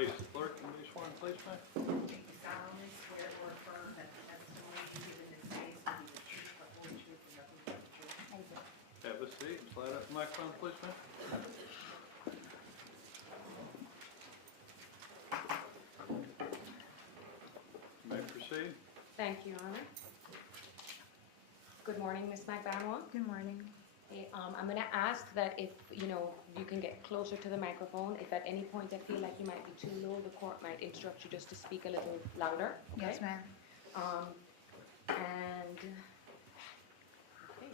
Face the clerk and be sworn, please, ma'am. Do you solemnly swear or affirm that the testimony you give in this case will be the truth, the whole truth, and nothing but the truth? I do. Have a seat and slide up the microphone, please, ma'am. You may proceed. Thank you, Your Honor. Good morning, Ms. Magbanua. Good morning. Hey, I'm going to ask that if, you can get closer to the microphone. If at any point I feel like you might be too low, the court might instruct you just to speak a little louder. Okay? Yes, ma'am. And, okay.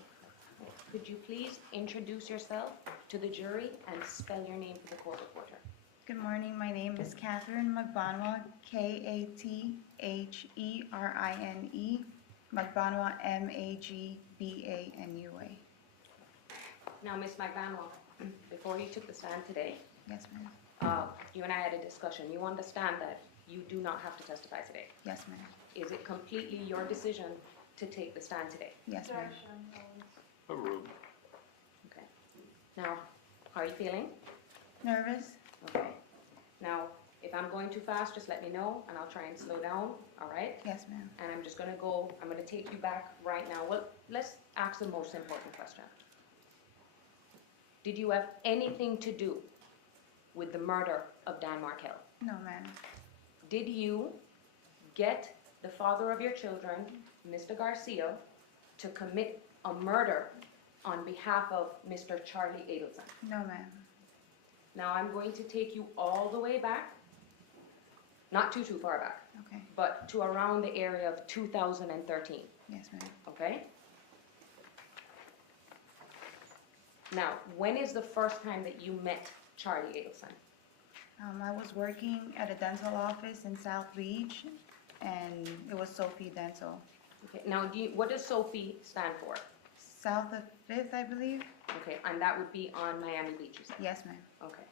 Could you please introduce yourself to the jury and spell your name for the court reporter? Good morning. My name is Katherine Magbanua, K-A-T-H-E-R-I-N-E, Magbanua, M-A-G-B-A-N-U-A. Now, Ms. Magbanua, before you took the stand today, Yes, ma'am. you and I had a discussion. You understand that you do not have to testify today. Yes, ma'am. Is it completely your decision to take the stand today? Yes, ma'am. Overruled. Okay. Now, how are you feeling? Nervous? Okay. Now, if I'm going too fast, just let me know, and I'll try and slow down, all right? Yes, ma'am. And I'm just going to take you back right now. Well, let's ask the most important question. Did you have anything to do with the murder of Dan Markel? No, ma'am. Did you get the father of your children, Mr. Garcia, to commit a murder on behalf of Mr. Charlie Eagleton? No, ma'am. Now I'm going to take you all the way back, not too far back, Okay. but to around the area of 2013, Yes, ma'am. okay? Now, when is the first time that you met Charlie Eagleton? I was working at a dental office in South Beach, and it was Sophie Dental. Okay, now what does Sophie stand for? South of 5th, I believe? Okay, and that would be on Miami Beach, you said? Yes, ma'am. Okay.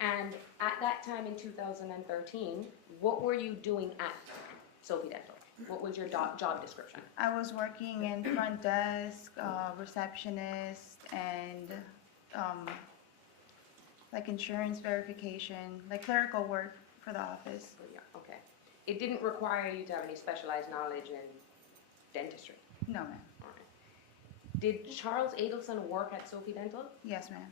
And at that time in 2013, what were you doing at Sophie Dental? What was your job description? I was working in front desk, receptionist, and like insurance verification, like clerical work for the office. Yeah, okay. It didn't require you to have any specialized knowledge in dentistry? No, ma'am. All right. Did Charles Eagleton work at Sophie Dental? Yes, ma'am.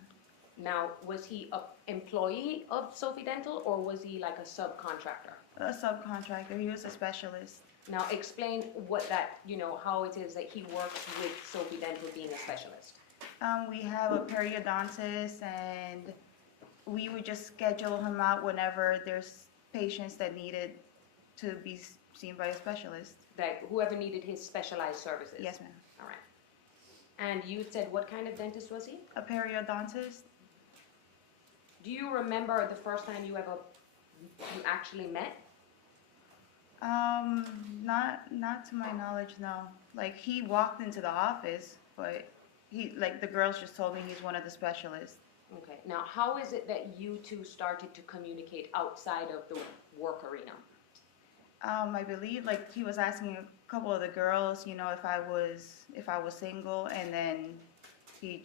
Now, was he an employee of Sophie Dental, or was he like a subcontractor? A subcontractor. He was a specialist. Now, explain what that, how it is that he works with Sophie Dental being a specialist. We have a periodontist, and we would just schedule him out whenever there's patients that needed to be seen by a specialist. That whoever needed his specialized services? Yes, ma'am. All right. And you said what kind of dentist was he? A periodontist? Do you remember the first time you actually met? Not to my knowledge, no. Like, he walked into the office, but the girls just told me he's one of the specialists. Okay. Now, how is it that you two started to communicate outside of the work arena? I believe, like, he was asking a couple of the girls, if I was single, and then he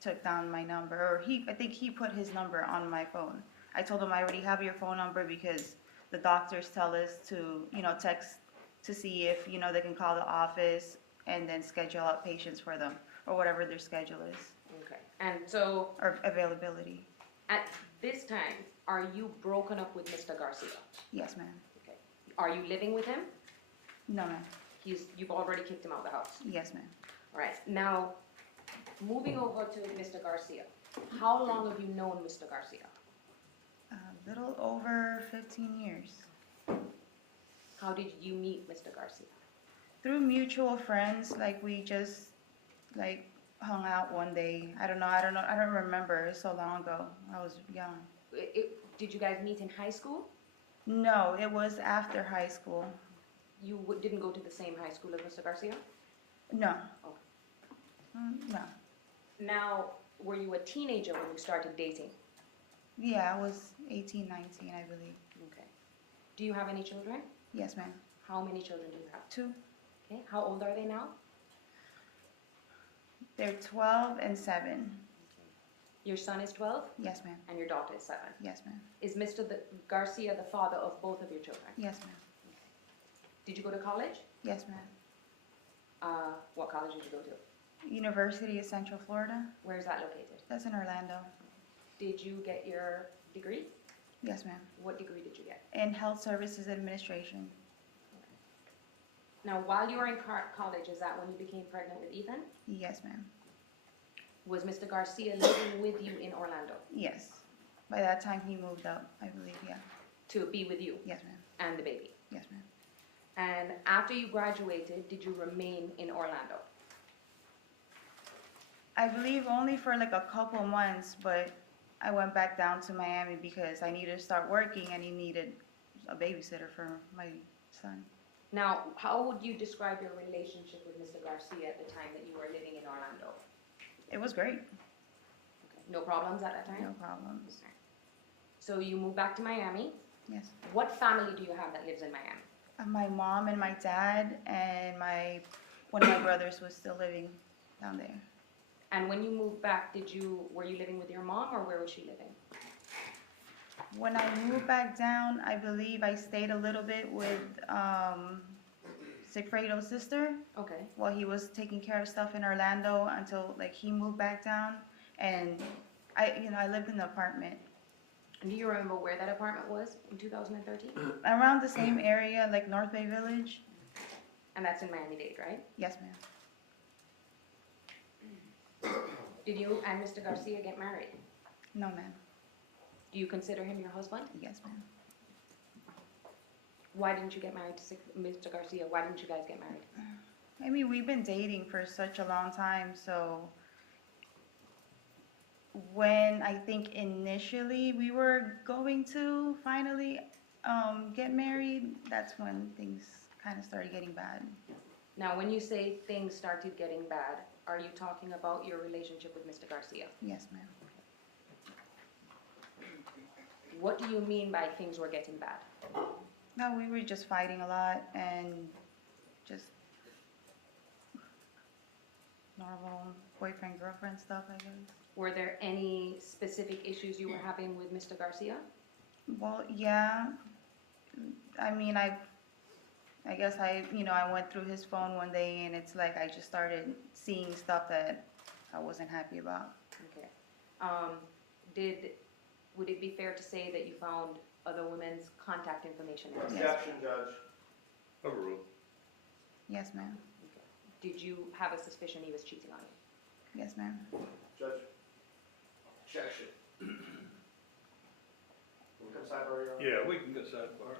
took down my number, or I think he put his number on my phone. I told him I already have your phone number because the doctors tell us to, text to see if, they can call the office and then schedule out patients for them, or whatever their schedule is. Okay. And so, Or availability. at this time, are you broken up with Mr. Garcia? Yes, ma'am. Okay. Are you living with him? No, ma'am. You've already kicked him out of the house. Yes, ma'am. All right. Now, moving over to Mr. Garcia. How long have you known Mr. Garcia? A little over 15 years. How did you meet Mr. Garcia? Through mutual friends, like, we just, like, hung out one day. I don't remember. It was so long ago. I was young. Did you guys meet in high school? No, it was after high school. You didn't go to the same high school as Mr. Garcia? No. Oh. No. Now, were you a teenager when you started dating? Yeah, I was 18, 19, I believe. Okay. Do you have any children? Yes, ma'am. How many children do you have? 2. Okay. How old are they now? They're 12 and 7. Your son is 12 Yes, ma'am. and your daughter is 7. Yes, ma'am. Is Garcia the father of both of your children? Yes, ma'am. Did you go to college? Yes, ma'am. What college did you go to? University of Central Florida. Where is that located? That's in Orlando. Did you get your degree? Yes, ma'am. What degree did you get? In Health Services Administration. Now, while you were in college, is that when you became pregnant with Ethan? Yes, ma'am. Was Mr. Garcia living with you in Orlando Yes. By that time, he moved up, I believe, yeah. to be with you Yes, ma'am. and the baby? Yes, ma'am. And after you graduated, did you remain in Orlando? I believe only for like a couple months, but I went back down to Miami because I needed to start working and he needed a babysitter for my son. Now, how would you describe your relationship with Mr. Garcia at the time that you were living in Orlando? It was great. Okay. No problems at that time? No problems. So you moved back to Miami. Yes. What family do you have that lives in Miami? My mom and my dad and one of my brothers was still living down there. And when you moved back, were you living with your mom or where was she living? When I moved back down, I believe I stayed a little bit with Sigfredo's sister Okay. while he was taking care of stuff in Orlando until like he moved back down. And I lived in the apartment And do you remember where that apartment was in 2013? around the same area, like North Bay Village. And that's in Miami-Dade, right? Yes, ma'am. Did you and Mr. Garcia get married? No, ma'am. Do you consider him your husband? Yes, ma'am. Why didn't you get married to Mr. Garcia? Why didn't you guys get married? I mean, we've been dating for such a long time, so when I think initially we were going to finally get married, that's when things kind of started getting bad. Now, when you say things started getting bad, are you talking about your relationship with Mr. Garcia? Yes, ma'am. What do you mean by things were getting bad? No, we were just fighting a lot and just normal boyfriend-girlfriend stuff, I guess. Were there any specific issues you were having with Mr. Garcia? Well, yeah. I mean, I guess I went through his phone one day and it's like I just started seeing stuff that I wasn't happy about. Okay. Would it be fair to say that you found other women's contact information? in his phone? Objection, Judge. Overruled. Yes, ma'am. Did you have a suspicion he was cheating on you? Yes, ma'am. Judge. Objection. Can we come sidebar, Your Honor? Yeah, we can go sidebar.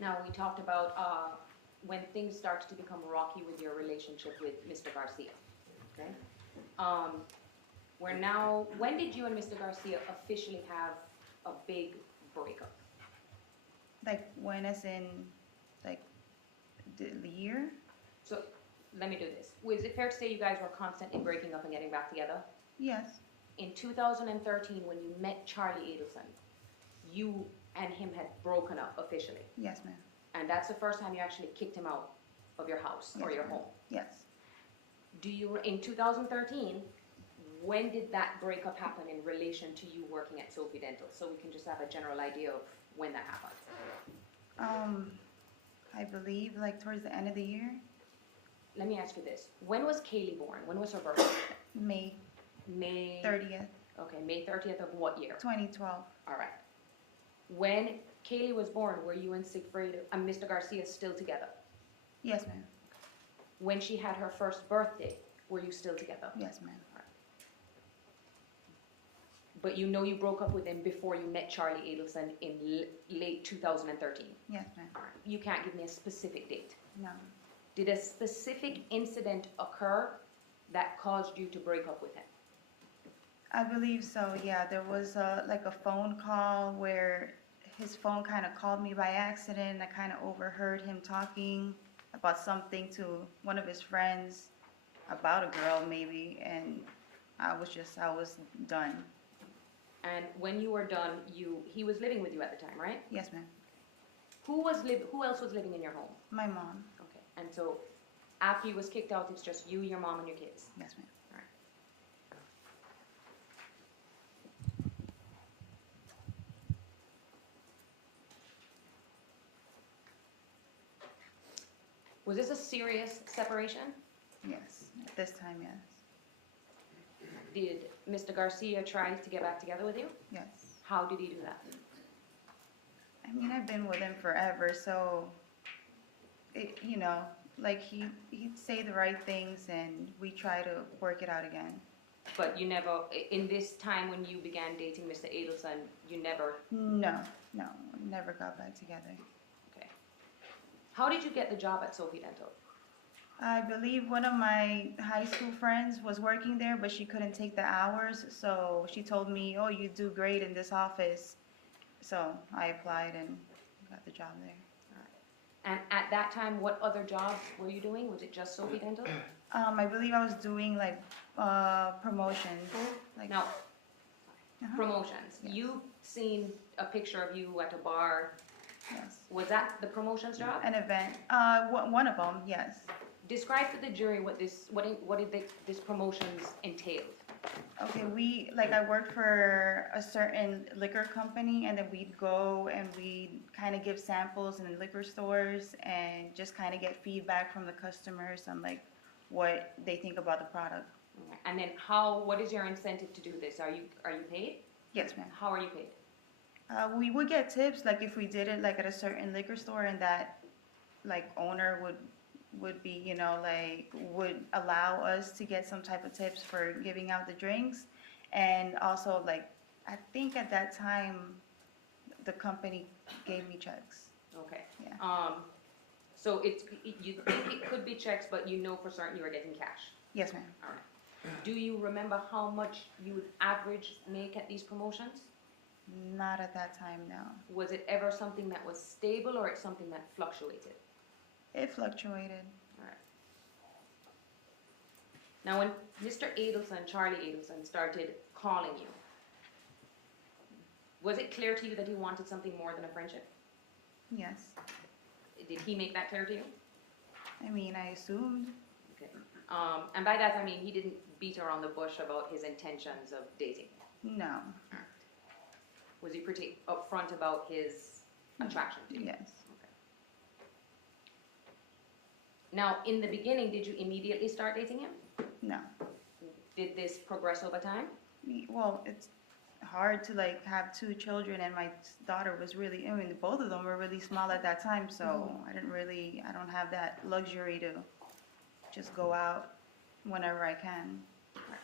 Now, we talked about when things started to become rocky with your relationship with Mr. Garcia, okay? We're now, when did you and Mr. Garcia officially have a big breakup? Like when as in, like, the year? So, let me do this. Was it fair to say you guys were constantly breaking up and getting back together? Yes, In 2013, when you met Charlie Eagleton, you and him had broken up officially. yes, ma'am. And that's the first time you actually kicked him out of your house or Yes, your ma'am. home. Yes. Do you, in 2013, when did that breakup happen in relation to you working at Sophie Dental? So we can just have a general idea of when that happened. I believe like towards the end of the year, Let me ask you this. When was Kaylee born? When was her birthday? May May, 30th, okay, May 30th of what year? 2012. All right. When Kaylee was born, were you and Sigfredo and Mr. Garcia still together? Yes, ma'am. When she had her first birthday, were you still together? Yes, ma'am. But you know you broke up with him before you met Charlie Eagleton in late 2013. Yes, ma'am. You can't give me a specific date. No. Did a specific incident occur that caused you to break up with him? I believe so, yeah. There was like a phone call where his phone kind of called me by accident. I kind of overheard him talking about something to one of his friends, about a girl maybe, and I was done. And when you were done, he was living with you at the time, right? Yes, ma'am. Who else was living in your home? My mom. Okay. And so after you was kicked out, it's just you, your mom, and your kids. Yes, ma'am. Was this a serious separation? Yes. At this time, yes. Did Mr. Garcia try to get back together with you? Yes. How did he do that? I mean, I've been with him forever, so, like he'd say the right things and we try to work it out again. But you never, in this time when you began dating Mr. Eagleton, you never, No, never got back together. okay. How did you get the job at Sophie Dental? I believe one of my high school friends was working there, but she couldn't take the hours, so she told me, oh, you do great in this office. So I applied and got the job there. And at that time, what other jobs were you doing? Was it just Sophie Dental? I believe I was doing like promotions. Like, Now, Uh-huh. promotions. Yes. You've seen a picture of you at a bar. yes. Was that the promotions job? An event. One of them, yes. Describe to the jury what this promotions entailed. Okay, I worked for a certain liquor company, and then we'd go and we'd kind of give samples in liquor stores and just kind of get feedback from the customers on like what they think about the product. And then what is your incentive to do this? Are you paid? Yes, ma'am. How are you paid? We would get tips, like if we did it like at a certain liquor store and that like owner would be, would allow us to get some type of tips for giving out the drinks. And also like, I think at that time, the company gave me checks. Okay. Yeah. So you think it could be checks, but you know for certain you are getting cash. Yes, ma'am. All right. Do you remember how much you would average make at these promotions? Not at that time, no. Was it ever something that was stable or it's something that fluctuated? It fluctuated. All right. Now, when Mr. Eagleton, Charlie Eagleton, started calling you, was it clear to you that he wanted something more than a friendship? Yes. Did he make that clear to you? I mean, I assumed. Okay. And by that I mean he didn't beat around the bush about his intentions of dating. No. Was he pretty upfront about his attraction to you? Yes. Okay. Now, in the beginning, did you immediately start dating him? No. Did this progress over time? Well, it's hard to like have two children, and my daughter was really, I mean, both of them were really small at that time, so I don't have that luxury to just go out whenever I can.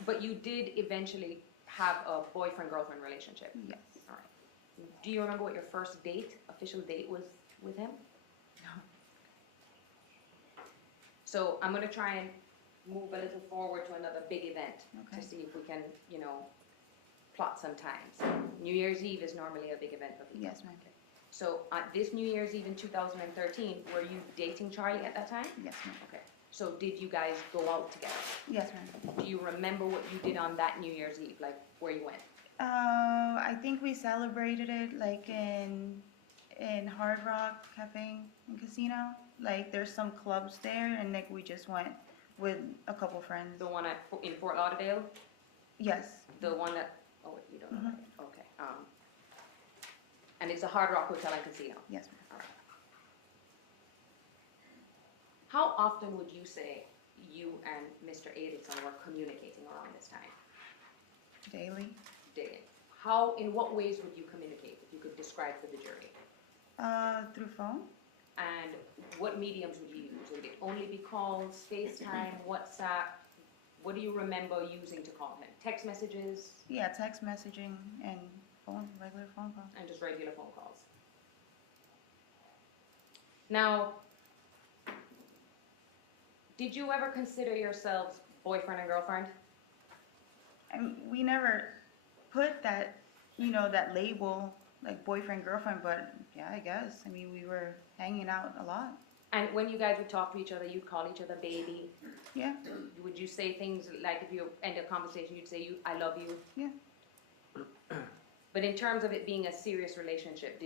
But you did eventually have a boyfriend-girlfriend relationship? Yes. All right. Do you remember what your first date, official date, was with him? So I'm gonna try and move a little forward to another big event Okay. to see if we can, plot some times. New Year's Eve is normally a big event for people. Yes, ma'am. So this New Year's Eve in 2013, were you dating Charlie at that time? Yes, ma'am. Okay. So did you guys go out together? Yes, ma'am. Do you remember what you did on that New Year's Eve, like where you went? I think we celebrated it like in Hard Rock Cafe and Casino. Like there's some clubs there, and like we just went with a couple friends. The one in Fort Lauderdale? Yes. The one that, oh, wait, you don't know Mhm. that? Okay. And it's a Hard Rock Hotel and Casino? Yes, ma'am. All right. How often would you say you and Mr. Eagleton were communicating around this time? Daily. Dating. In what ways would you communicate, if you could describe for the jury? Through phone. And what mediums would you use? Would it only be calls, FaceTime, WhatsApp? What do you remember using to call him? Text messages Yeah, text messaging and regular phone calls. and just regular phone calls? Now, did you ever consider yourselves boyfriend and girlfriend? And we never put that, that label, like boyfriend, girlfriend, but yeah, I guess. I mean, we were hanging out a lot. And when you guys would talk to each other, you'd call each other baby. Yeah. Would you say things like, if you end a conversation, you'd say, I love you? Yeah. But in terms of it being a serious relationship,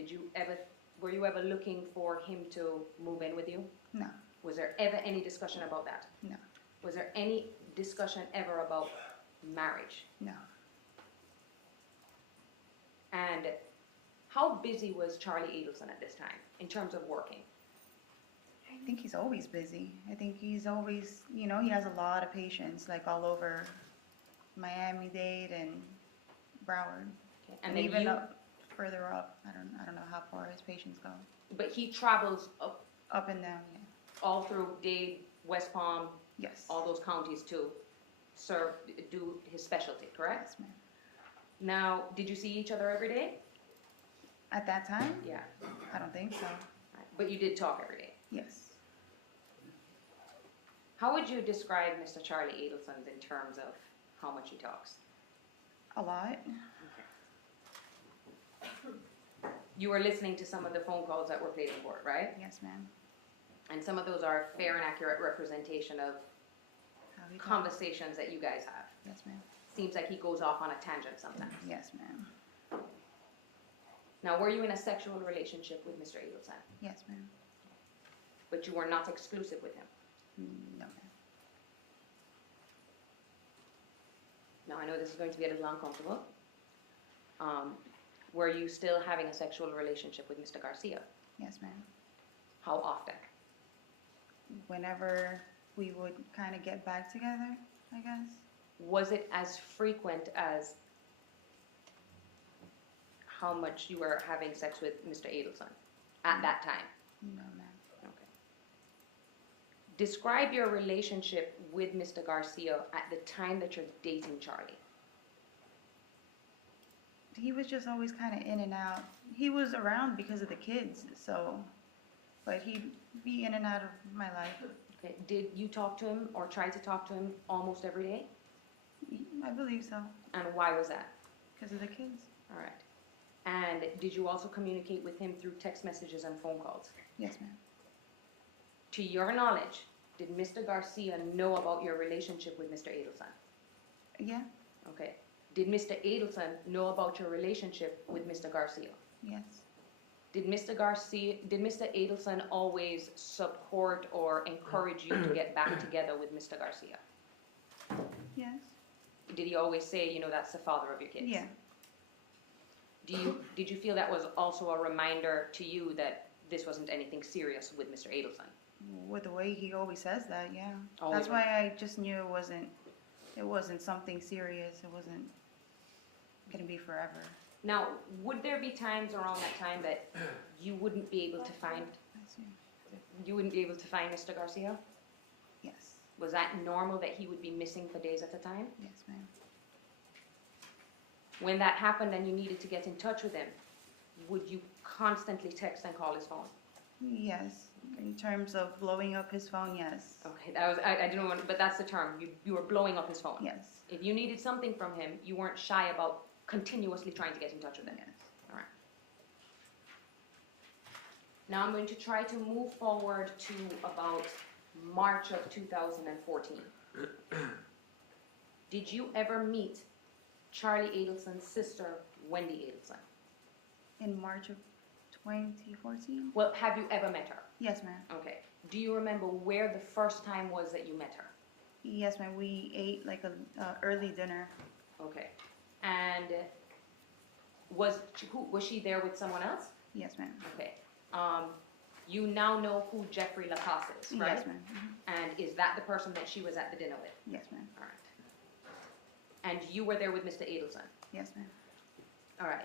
were you ever looking for him to move in with you? No. Was there ever any discussion about that? No. Was there any discussion ever about marriage? No. And how busy was Charlie Eagleton at this time in terms of working? I think he's always busy. I think he's always, he has a lot of patients, like all over Miami-Dade and Broward. Okay. And then even you, up, further up. I don't know how far his patients go. but he travels Up and down, yeah. all through Dade, West Palm, Yes. all those counties to do his specialty, correct? Yes, ma'am. Now, did you see each other every day? At that time? Yeah. I don't think so. But you did talk every day. Yes. How would you describe Mr. Charlie Eagleton in terms of how much he talks? A lot. You were listening to some of the phone calls that were played in court, right? Yes, ma'am. And some of those are a fair and accurate representation of How he talks. conversations that you guys have. Yes, ma'am. Seems like he goes off on a tangent sometimes. Yes, ma'am. Now, were you in a sexual relationship with Mr. Eagleton? Yes, ma'am. But you were not exclusive with him? No, ma'am. Now, I know this is going to be a little uncomfortable. Were you still having a sexual relationship with Mr. Garcia? Yes, ma'am. How often? Whenever we would kind of get back together, I guess. Was it as frequent as how much you were having sex with Mr. Eagleton at that time? No, ma'am. Okay. Describe your relationship with Mr. Garcia at the time that you're dating Charlie. He was just always kind of in and out. He was around because of the kids, but he'd be in and out of my life. Okay. Did you talk to him or try to talk to him almost every day? I believe so, And why was that? because of the kids. All right. And did you also communicate with him through text messages and phone calls? Yes, ma'am. To your knowledge, did Mr. Garcia know about your relationship with Mr. Eagleton? Yeah. Okay. Did Mr. Eagleton know about your relationship with Mr. Garcia? Yes. Did Mr. Eagleton always support or encourage you to get back together with Mr. Garcia? Yes. Did he always say, that's the father of your kids? Yeah. Did you feel that was also a reminder to you that this wasn't anything serious with Mr. Eagleton? With the way he always says that, yeah. Always That's why I just knew it wasn't something serious. It wasn't gonna be forever. Now, would there be times around that time that you wouldn't be able to find Mr. Garcia? Yes. Was that normal that he would be missing for days at a time? Yes, ma'am. When that happened and you needed to get in touch with him, would you constantly text and call his phone? Yes. In terms of blowing up his phone, yes. Okay, that was, I didn't want, but that's the term. You were blowing up his phone. Yes. If you needed something from him, you weren't shy about continuously trying to get in touch with him. Yes. Now I'm going to try to move forward to about March of 2014. Did you ever meet Charlie Adelson's sister, Wendy Adelson? In March of 2014? Well, have you ever met her? Yes, ma'am. Okay. Do you remember where the first time was that you met her? Yes, ma'am. We ate like a early dinner. Okay. And was she there with someone else? Yes, ma'am. Okay. You now know who Jeffrey Lacoste is, right? Yes, ma'am. And is that the person that she was at the dinner with? Yes, ma'am. All right. And you were there with Mr. Adelson? Yes, ma'am. All right.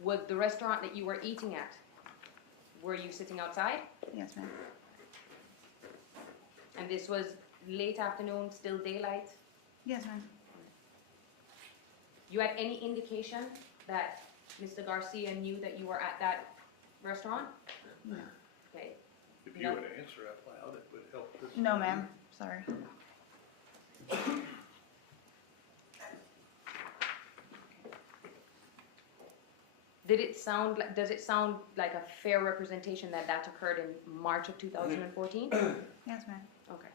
Was the restaurant that you were eating at, were you sitting outside? Yes, ma'am. And this was late afternoon, still daylight? Yes, ma'am. You had any indication that Mr. Garcia knew that you were at that restaurant? No. Okay. If you No. would answer out loud, it would help this. No, ma'am. Sorry. Does it sound like a fair representation that that occurred in March of 2014? Yes, ma'am. Okay.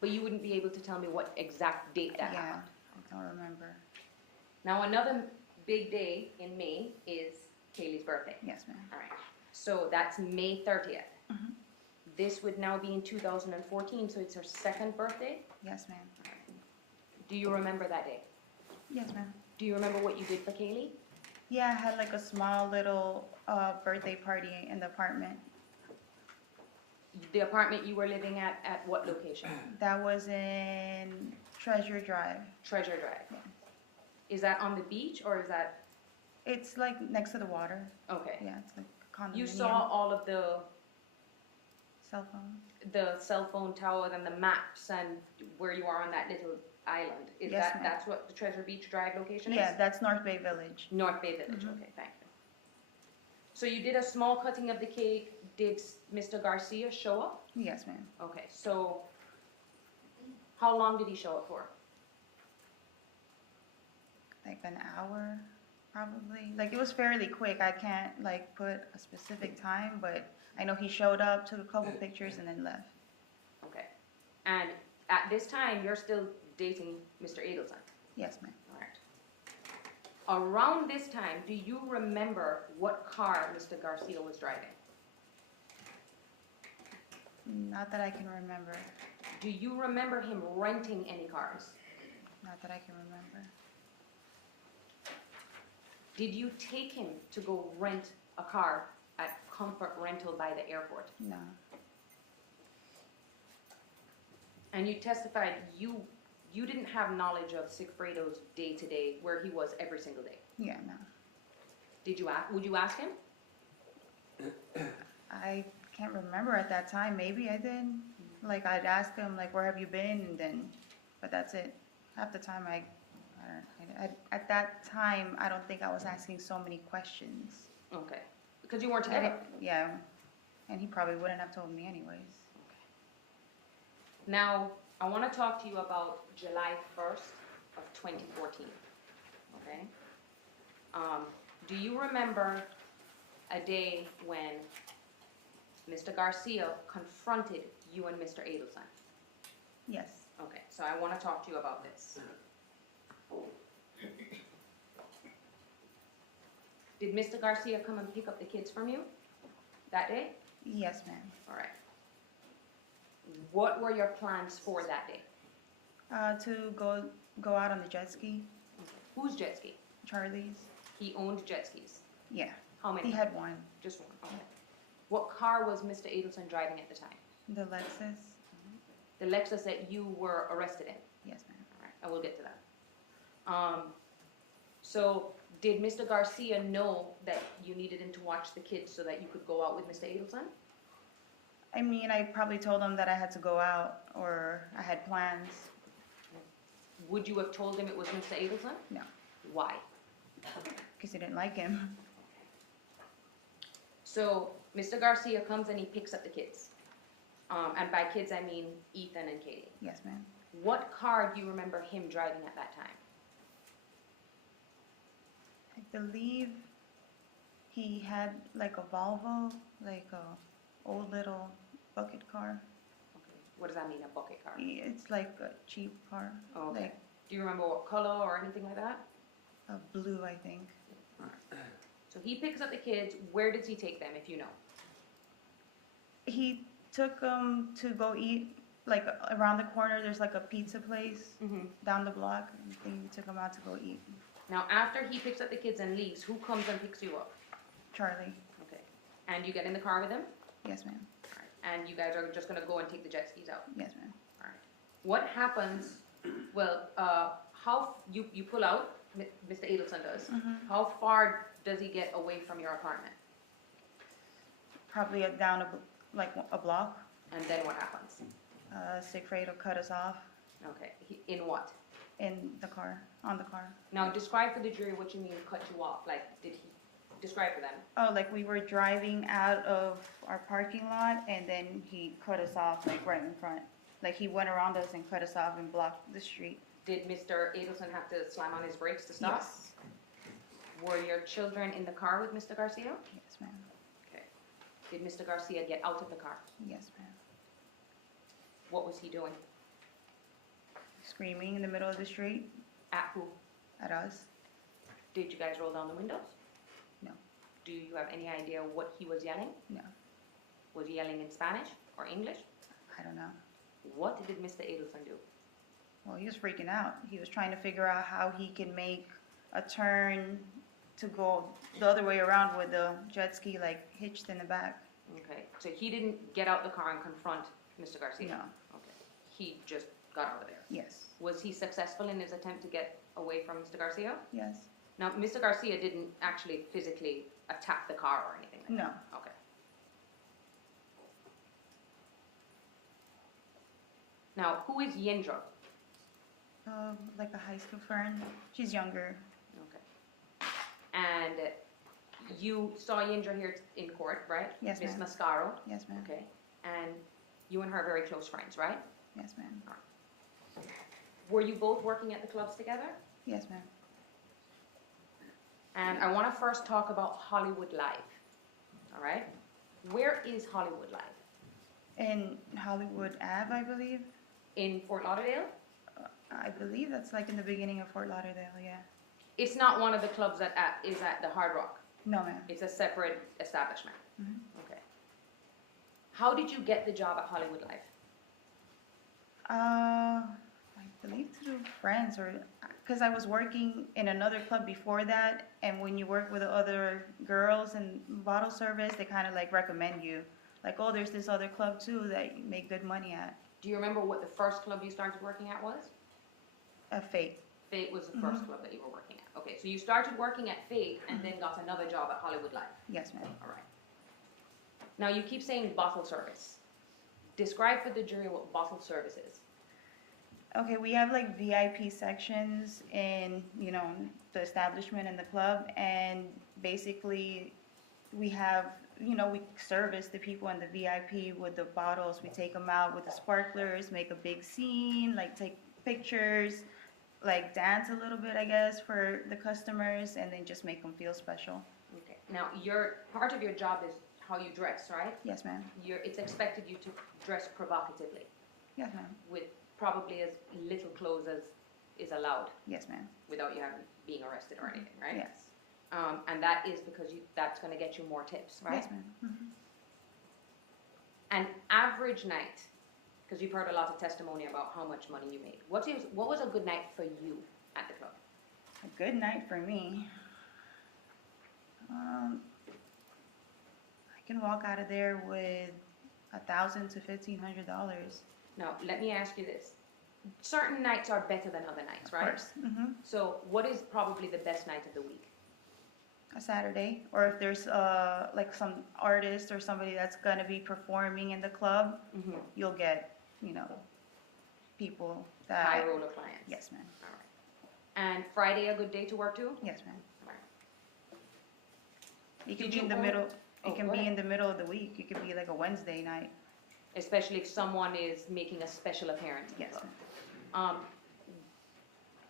But you wouldn't be able to tell me what exact date that Yeah, happened? I don't remember. Now, another big day in May is Kaylee's birthday. Yes, ma'am. All right. So that's May 30th. Mhm. This would now be in 2014, so it's her second birthday. Yes, ma'am. Do you remember that day? Yes, ma'am. Do you remember what you did for Kaylee? Yeah, I had like a small little birthday party in the apartment. The apartment you were living at what location? That was in Treasure Drive. Treasure Drive. Yeah. Is that on the beach or is that, It's like next to the water. okay. Yeah, it's like a condominium. You saw all of the Cell phone. cell phone tower and the maps and where you are on that little island. Is Yes, ma'am. that's what the Treasure Beach Drive location is? Yeah, that's North Bay Village. North Bay Village, Mhm. okay, thank you. So you did a small cutting of the cake. Did Mr. Garcia show up? Yes, ma'am. Okay, so how long did he show up for? Like an hour, probably. Like it was fairly quick. I can't like put a specific time, but I know he showed up, took a couple pictures, and then left. Okay. And at this time, you're still dating Mr. Eagleton? Yes, ma'am. All right. Around this time, do you remember what car Mr. Garcia was driving? Not that I can remember. Do you remember him renting any cars? Not that I can remember. Did you take him to go rent a car at Comfort Rental by the airport? No. And you testified you didn't have knowledge of Sigfredo's day-to-day, where he was every single day. Yeah, no. Would you ask him? I can't remember at that time. Maybe I did. Like I'd ask him like, "Where have you been?" And then, but that's it. Half the time at that time, I don't think I was asking so many questions. Okay. Because you weren't I together. didn't- yeah, and he probably wouldn't have told me anyways. Now, I want to talk to you about July 1st of 2014, okay? Do you remember a day when Mr. Garcia confronted you and Mr. Adelson? Yes. Okay, so I want to talk to you about this. Did Mr. Garcia come and pick up the kids from you that day? Yes, ma'am. All right. What were your plans for that day? To go out on the jet ski. Whose jet ski? Charlie's. He owned jet skis. Yeah. How many? He had one. Just one. Okay. What car was Mr. Adelson driving at the time? The Lexus. The Lexus that you were arrested in. Yes, ma'am. All right, I will get to that. So did Mr. Garcia know that you needed him to watch the kids so that you could go out with Mr. Adelson? I mean, I probably told him that I had to go out or I had plans. Would you have told him it was Mr. Adelson? No. Why? Because I didn't like him. So Mr. Garcia comes and he picks up the kids. And by kids, I mean Ethan and Katie. Yes, ma'am. What car do you remember him driving at that time? I believe he had like a Volvo, like a old little bucket car. Okay. What does that mean, a bucket car? It's like a cheap car. Oh, okay. Like Do you remember what color or anything like that? a blue, I think. So he picks up the kids. Where does he take them, if you know? He took them to go eat, like around the corner, there's like a pizza place Mm-hmm. down the block. I think he took them out to go eat. Now, after he picks up the kids and leaves, who comes and picks you up? Charlie. Okay. And you get in the car with him? Yes, ma'am. All right. And you guys are just going to go and take the jet skis out? Yes, ma'am. All right. What happens, well, how, you pull out, Mr. Eagleton does. Mm-hmm. How far does he get away from your apartment? Probably down like a block. And then what happens? Sigfredo cut us off Okay. In what? in the car, on the car. Now, describe for the jury what you mean cut you off. Like, did he describe for them? Oh, like we were driving out of our parking lot and then he cut us off like right in front. Like he went around us and cut us off and blocked the street. Did Mr. Eagleton have to slam on his brakes to stop? Yes. Were your children in the car with Mr. Garcia? Yes, ma'am. Okay. Did Mr. Garcia get out of the car? Yes, ma'am. What was he doing? Screaming in the middle of the street At who? at us. Did you guys roll down the windows? No. Do you have any idea what he was yelling? No. Was he yelling in Spanish or English? I don't know. What did Mr. Eagleton do? Well, he was freaking out. He was trying to figure out how he can make a turn to go the other way around with the jet ski like hitched in the back. Okay, so he didn't get out the car and confront Mr. Garcia? No. Okay, he just got out of there. Yes. Was he successful in his attempt to get away from Mr. Garcia? Yes. Now, Mr. Garcia didn't actually physically attack the car or anything like No. that? Okay. Now, who is Yendra? Like a high school friend. She's younger. Okay. And you saw Yendra here in court, right? Yes, Miss ma'am. Mascaro? Yes, ma'am. Okay. And you and her are very close friends, right? Yes, ma'am. Were you both working at the clubs together? Yes, ma'am. And I want to first talk about Hollywood Live. All right? Where is Hollywood Live? In Hollywood Ave, I believe. In Fort Lauderdale? I believe that's like in the beginning of Fort Lauderdale, yeah. It's not one of the clubs that is at the Hard Rock. No, ma'am. It's a separate establishment. Mhm. Okay. How did you get the job at Hollywood Live? I believe through friends or because I was working in another club before that, and when you work with other girls in bottle service, they kind of like recommend you. Like, oh, there's this other club too that you make good money at. Do you remember what the first club you started working at was? Fate. Fate was the first club that you were working at. Okay, so you started working at Fate and then got another job at Hollywood Live. Yes, ma'am. All right. Now you keep saying bottle service. Describe for the jury what bottle service is. Okay, we have like VIP sections in, you know, the establishment and the club, and basically we have, you know, we service the people in the VIP with the bottles. We take them out with the sparklers, make a big scene, like take pictures, like dance a little bit, I guess, for the customers, and then just make them feel special. Okay. Now part of your job is how you dress, right? Yes, ma'am. It's expected you to dress provocatively Yes, ma'am. with probably as little clothes as is allowed Yes, ma'am. without you being arrested or anything, right? Yes. And that is because that's going to get you more tips, right? Yes, ma'am. Mhm. An average night, because you've heard a lot of testimony about how much money you made. What was a good night for you at the club? A good night for me. I can walk out of there with $1,000 to $1,500. Now, let me ask you this. Certain nights are better than other nights, right? Of course. Mm-hmm. So what is probably the best night of the week? A Saturday, or if there's like some artist or somebody that's gonna be performing in the club, Mm-hmm. you'll get, you know, people that. High roller clients. Yes, ma'am. All right. And Friday a good day to work too? Yes, ma'am. All right. It can Did be you in the own- middle. Oh, It can go be ahead. in the middle of the week. It could be like a Wednesday night. especially if someone is making a special appearance. Yes, Um,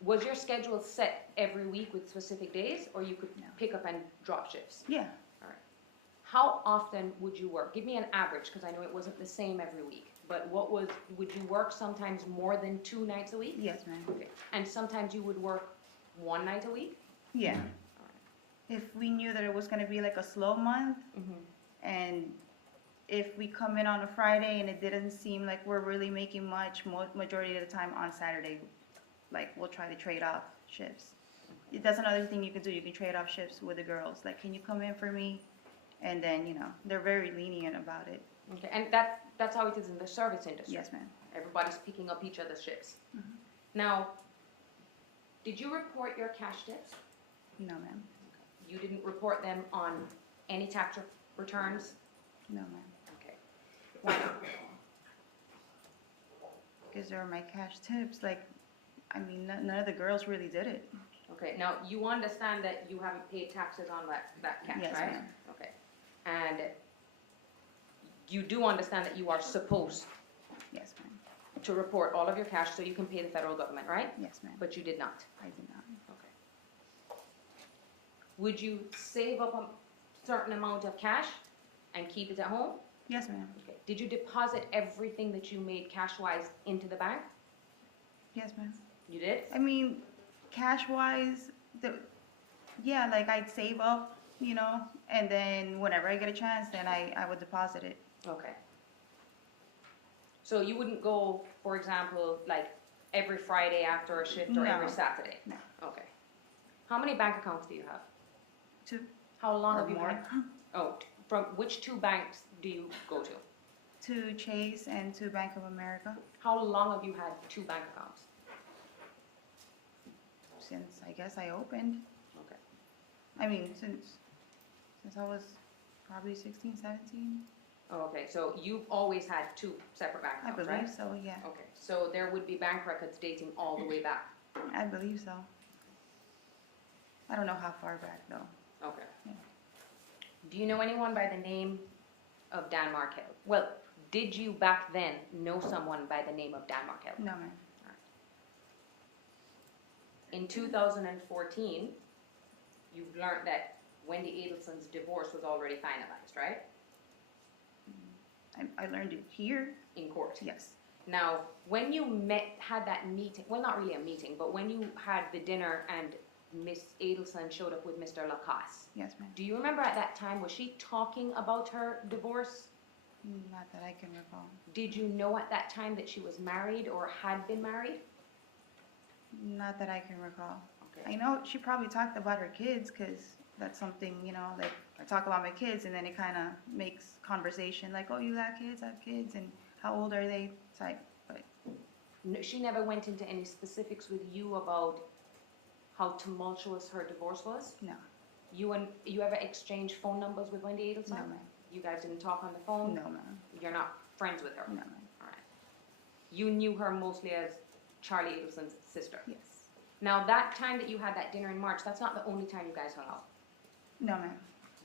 was your schedule set every week with specific days, or you could No. pick up and drop shifts? yeah. How often would you work? Give me an average, because I know it wasn't the same every week. But would you work sometimes more than 2 nights a week? Yes, ma'am. Okay. And sometimes you would work 1 night a week? Yeah. If we knew that it was gonna be like a slow month, Mm-hmm. and if we come in on a Friday and it didn't seem like we're really making much, majority of the time on Saturday, like, we'll try to trade off shifts. That's another thing you can do, you can trade off shifts with the girls, like, can you come in for me? And then, you know, they're very lenient about it. Okay, and that's how it is in the service industry. Yes, ma'am. Everybody's picking up each other's shifts. Mhm. Now, did you report your cash tips? No, ma'am. You didn't report them on any tax returns? No, ma'am. Okay. Why not? Because they're my cash tips, like, I mean, none of the girls really did it. Okay, now, you understand that you haven't paid taxes on that cash, Yes, right? ma'am. Okay. And you do understand that you are supposed Yes, ma'am. to report all of your cash so you can pay the federal government, right? Yes, ma'am. But you did not. I did not. Okay. Would you save up a certain amount of cash and keep it at home? Yes, ma'am. Okay. Did you deposit everything that you made cash-wise into the bank? Yes, ma'am. You did? I mean, cash-wise, yeah, like, I'd save up, you know, and then whenever I get a chance, then I would deposit it. Okay. So you wouldn't go, for example, like every Friday after a shift or every No. Saturday? No. Okay. How many bank accounts do you have? 2 How long or have you more. had? Oh, from which 2 banks do you go to? To Chase and to Bank of America How long have you had 2 bank accounts? since, I guess, I opened. Okay. I mean, since I was probably 16, 17. Oh, okay, so you've always had 2 separate bank I accounts, right? believe so, yeah. Okay, so there would be bank records dating all the way back. I believe so. I don't know how far back, though. Okay. Yeah. Do you know anyone by the name of Dan Markel? Well, did you back then know someone by the name of Dan Markel? No, ma'am. In 2014, you learned that Wendy Adelson's divorce was already finalized, right? I learned it here. In court. Yes. Now, when you had that meeting, well, not really a meeting, but when you had the dinner and Miss Adelson showed up with Mr. Lacasse, Yes, ma'am. do you remember at that time, was she talking about her divorce? Not that I can recall. Did you know at that time that she was married or had been married? Not that I can recall. Okay. I know she probably talked about her kids, because that's something, you know, like, I talk about my kids, and then it kind of makes conversation, like, oh, you got kids, I have kids, and how old are they, type, but, No, she never went into any specifics with you about how tumultuous her divorce was? no. You ever exchanged phone numbers with Wendy Adelson? No, ma'am. You guys didn't talk on the phone? No, ma'am. You're not friends with her? No, ma'am. Alright. You knew her mostly as Charlie Adelson's sister? Yes. Now, that time that you had that dinner in March, that's not the only time you guys hung out. No, ma'am.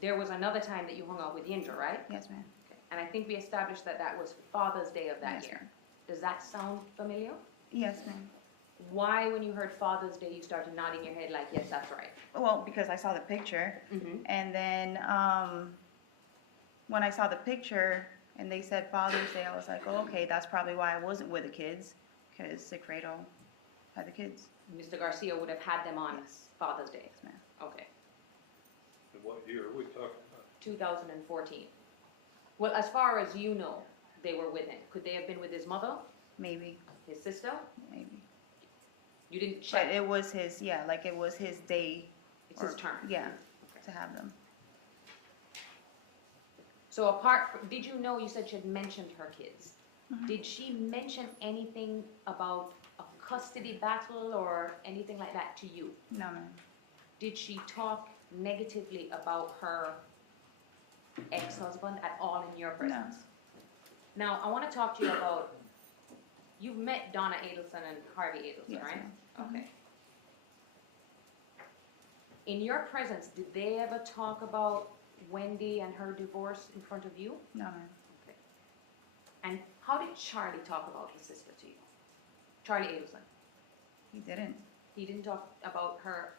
There was another time that you hung out with Yindra, right? Yes, ma'am. Okay. And I think we established that that was Father's Day of that Yes, year. ma'am. Does that sound familiar? Yes, ma'am. Why, when you heard Father's Day, you started nodding your head like, yes, that's right? Well, because I saw the picture, Mm-hmm. and then, when I saw the picture, and they said Father's Day, I was like, oh, okay, that's probably why I wasn't with the kids, because Sigfredo had the kids. Mr. Garcia would have had them on Yes. Father's Day? Yes, ma'am. Okay. And what year are we talking about? 2014. Well, as far as you know, they were with him. Could they have been with his mother, Maybe, his sister? maybe. You didn't But check. it was his, yeah, like it was his day. It's his or- turn. Yeah, Okay. to have them. So apart from, did you know, you said she had mentioned her kids. Mhm. Did she mention anything about a custody battle or anything like that to you? No, ma'am. Did she talk negatively about her ex-husband at all in your presence? Now, I want to talk to you about, you've met Donna Adelson and Harvey Adelson, Yes, right? ma'am. Mhm. Okay. In your presence, did they ever talk about Wendy and her divorce in front of you? No, ma'am. Okay. And How did Charlie talk about his sister to you? Charlie Eagleton. He didn't. He didn't talk about her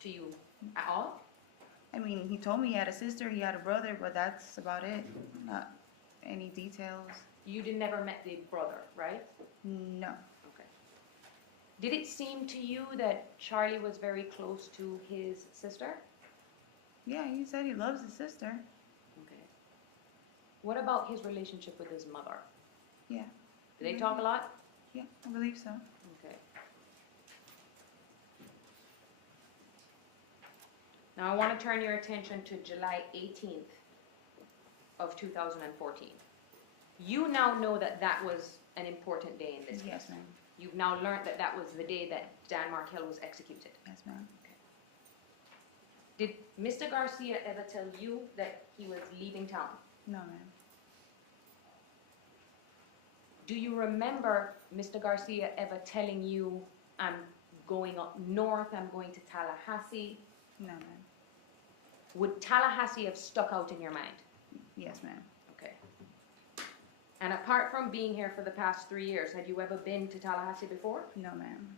to you at all? I mean, he told me he had a sister, he had a brother, but that's about it. Not any details. You never met the brother, right? No. Okay. Did it seem to you that Charlie was very close to his sister? Yeah, he said he loves his sister. Okay. What about his relationship with his mother? Yeah. Do they talk a lot? Yeah, I believe so. Okay. Now I want to turn your attention to July 18th of 2014. You now know that that was an important day in this case. Yes, ma'am. You've now learned that that was the day that Dan Markel was executed. Yes, ma'am. Did Mr. Garcia ever tell you that he was leaving town? No, ma'am. Do you remember Mr. Garcia ever telling you, I'm going up north, I'm going to Tallahassee? No, ma'am. Would Tallahassee have stuck out in your mind? Yes, ma'am. Okay. And apart from being here for the past 3 years, had you ever been to Tallahassee before? No, ma'am.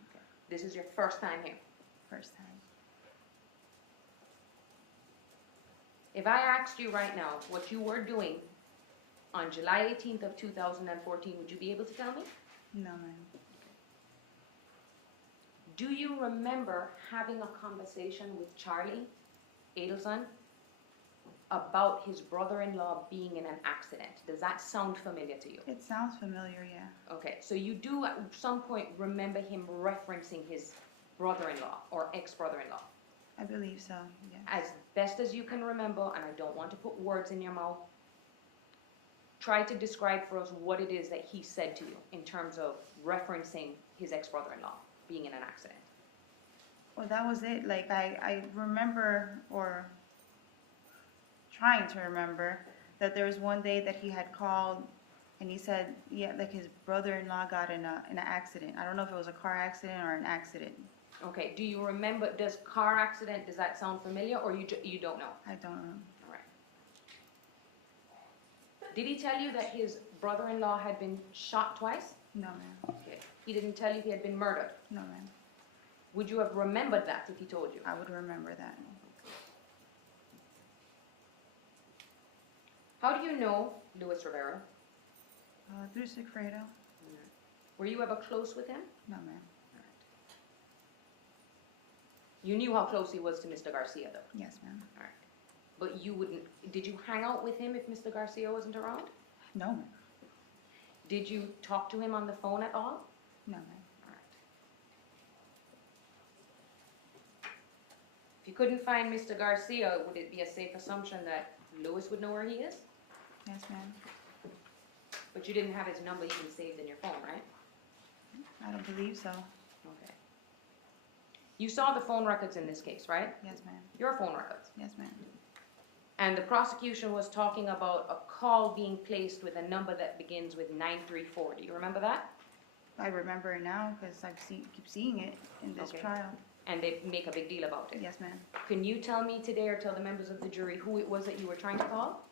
This is your first time here. First time. If I asked you right now what you were doing on July 18th of 2014, would you be able to tell me? No, ma'am. Do you remember having a conversation with Charlie Eagleton about his brother-in-law being in an accident? Does that sound familiar to you? It sounds familiar, yeah. Okay, so you do at some point remember him referencing his brother-in-law or ex-brother-in-law. I believe so, yeah. As best as you can remember, and I don't want to put words in your mouth, try to describe for us what it is that he said to you in terms of referencing his ex-brother-in-law being in an accident. Well, that was it. Like, I remember, or trying to remember, that there was one day that he had called and he said, yeah, like his brother-in-law got in an accident. I don't know if it was a car accident or an accident. Okay, do you remember, does car accident, does that sound familiar, or you don't know? I don't know. All right. Did he tell you that his brother-in-law had been shot twice? No, ma'am. Okay. He didn't tell you he had been murdered? No, ma'am. Would you have remembered that if he told you? I would remember that. How do you know Luis Rivera? Through Sigfredo? Were you ever close with him? No, ma'am. You knew how close he was to Mr. Garcia, though? Yes, ma'am. All right. But you wouldn't, did you hang out with him if Mr. Garcia wasn't around? No, ma'am. Did you talk to him on the phone at all? No, ma'am. All right. If you couldn't find Mr. Garcia, would it be a safe assumption that Luis would know where he is? Yes, ma'am. But you didn't have his number even saved in your phone, right? I don't believe so. Okay. You saw the phone records in this case, right? Yes, ma'am. Your phone records. Yes, ma'am. And the prosecution was talking about a call being placed with a number that begins with 934. Do you remember that? I remember it now because keep seeing it in this Okay. trial. And they make a big deal about it. Yes, ma'am. Can you tell me today or tell the members of the jury who it was that you were trying to call?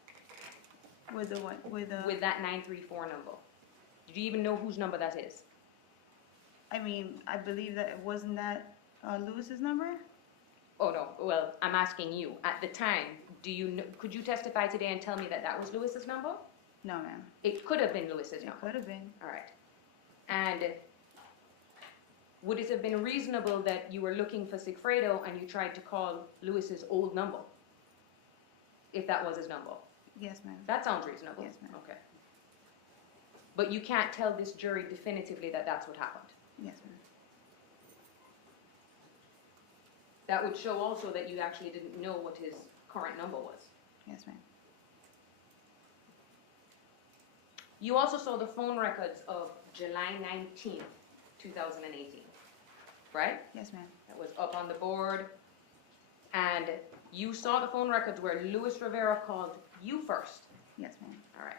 With the what? With the. With that 934 number. Do you even know whose number that is? I mean, I believe that it wasn't that Lewis's number. Oh, no. Well, I'm asking you. At the time, could you testify today and tell me that that was Lewis's number? No, ma'am. It could have been Lewis's It number. could have been. All right. And would it have been reasonable that you were looking for Sigfredo and you tried to call Lewis's old number? If that was his number? Yes, ma'am. That sounds reasonable. Yes, ma'am. Okay. But you can't tell this jury definitively that that's what happened. Yes, ma'am. That would show also that you actually didn't know what his current number was. Yes, ma'am. You also saw the phone records of July 19th, 2018, right? Yes, ma'am. That was up on the board. And you saw the phone records where Luis Rivera called you first. Yes, ma'am. All right.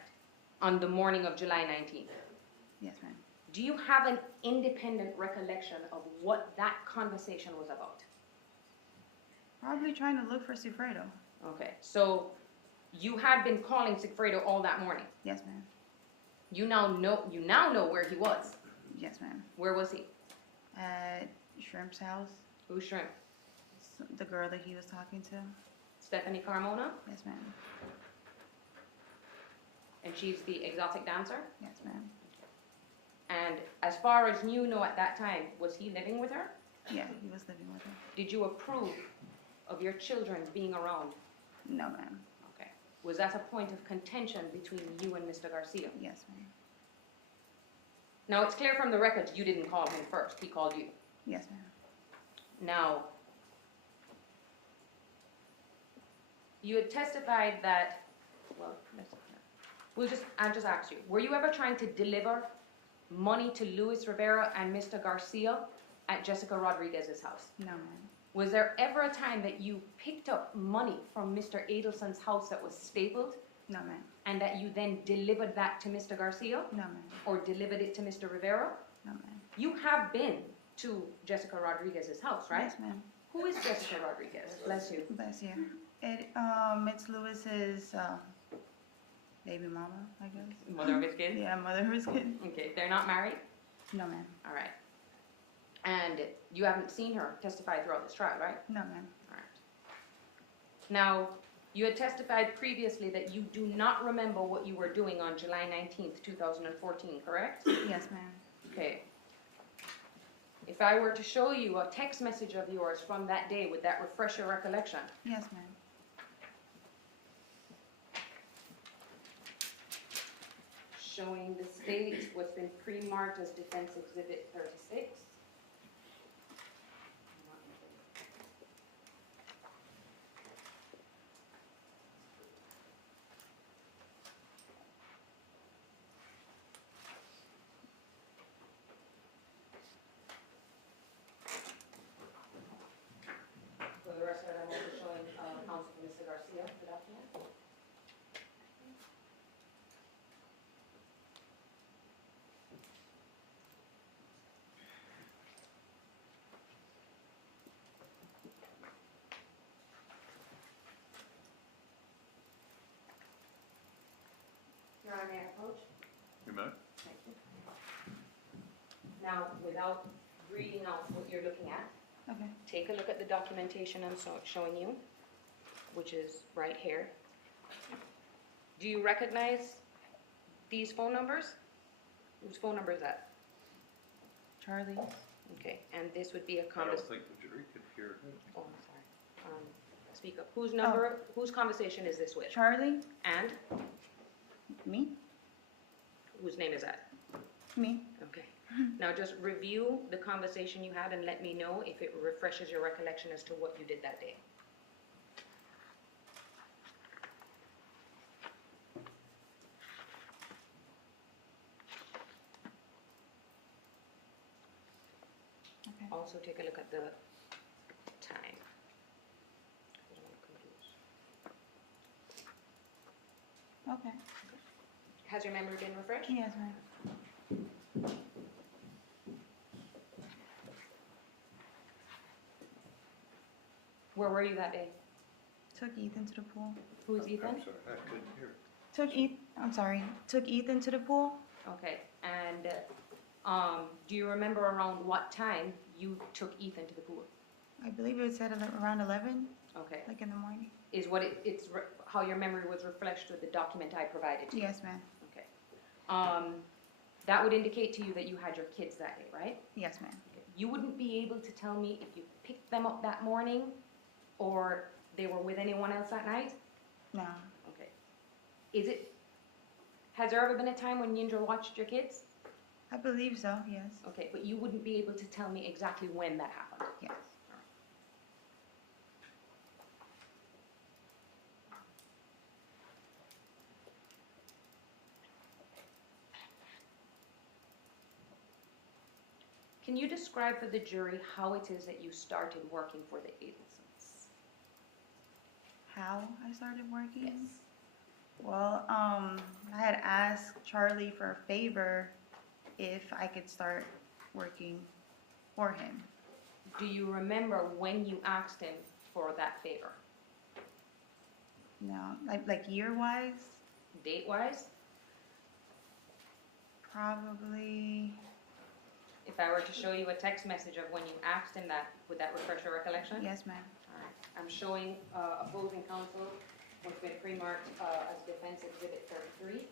On the morning of July 19th. Yes, ma'am. Do you have an independent recollection of what that conversation was about? Probably trying to look for Sigfredo. Okay, so you had been calling Sigfredo all that morning. Yes, ma'am. You now know where he was. Yes, ma'am. Where was he? At Shrimp's house, Who's Shrimp? the girl that he was talking to. Stephanie Carmona? Yes, ma'am. And she's the exotic dancer? Yes, ma'am. And as far as you know at that time, was he living with her? Yeah, he was living with her. Did you approve of your children being around? No, ma'am. Okay. Was that a point of contention between you and Mr. Garcia? Yes, ma'am. Now, it's clear from the records you didn't call him first. He called you. Yes, ma'am. Now, you had testified that, well, I'll just ask you, were you ever trying to deliver money to Luis Rivera and Mr. Garcia at Jessica Rodriguez's house? No, ma'am. Was there ever a time that you picked up money from Mr. Adelson's house that was stapled No, ma'am. and that you then delivered that to Mr. Garcia No, ma'am. or delivered it to Mr. Rivera? No, ma'am. You have been to Jessica Rodriguez's house, right? Yes, ma'am. Who is Jessica Rodriguez? Bless you. Bless you. It's Lewis's baby mama, I guess. Mother of his kid? Yeah, mother of his kid. Okay, they're not married? No, ma'am. All right. And you haven't seen her testify throughout this trial, right? No, ma'am. All right. Now, you had testified previously that you do not remember what you were doing on July 19th, 2014, correct? Yes, ma'am. Okay. If I were to show you a text message of yours from that day, would that refresh your recollection? Yes, ma'am. Showing the state what's been pre-marked as Defense Exhibit 36. For the rest of it, I'm also showing counsel for Mr. Garcia, the document. Your Honor, may I approach? You may. Thank you. Now, without reading out what you're looking at, Okay. take a look at the documentation I'm showing you, which is right here. Do you recognize these phone numbers? Whose phone number is that? Charlie's. Okay, and this would be a I don't conversation. think the jury could hear it. Oh, I'm sorry. Speak up. Whose number, whose conversation is this with? Charlie? And Me? whose name is that? Me? Okay. Now just review the conversation you had and let me know if it refreshes your recollection as to what you did that day. Okay. Also take a look at the time. I don't want to confuse. Okay. Has your memory been refreshed? Yes, ma'am. Where were you that day? Took Ethan to the pool. Who's Ethan? I'm sorry, I couldn't hear. Took Ethan to the pool. Okay, and do you remember around what time you took Ethan to the pool? I believe it said around 11, Okay, like in the morning. is what how your memory was refreshed with the document I provided to you? Yes, ma'am. Okay. That would indicate to you that you had your kids that day, right? Yes, ma'am. Okay. You wouldn't be able to tell me if you picked them up that morning or they were with anyone else that night? No. Okay. Has there ever been a time when Yindra watched your kids? I believe so, yes. Okay, but you wouldn't be able to tell me exactly when that happened? Yes. Can you describe for the jury how it is that you started working for the Eaglesons? How I started working? Yes. Well, I had asked Charlie for a favor if I could start working for him. Do you remember when you asked him for that favor? No, like year-wise? Date-wise? Probably, If I were to show you a text message of when you asked him that, would that refresh your recollection? yes, ma'am. Alright, I'm showing opposing counsel, what's been pre-marked as defense exhibit 33.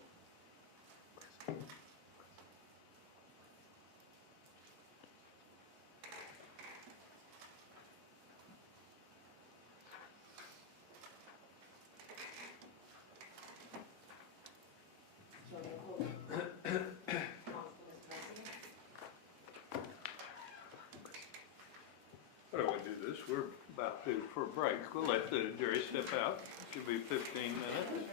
So the opposing counsel is messing. How do we do this? We're about due for a break. We'll let the jury step out. Should be 15 minutes.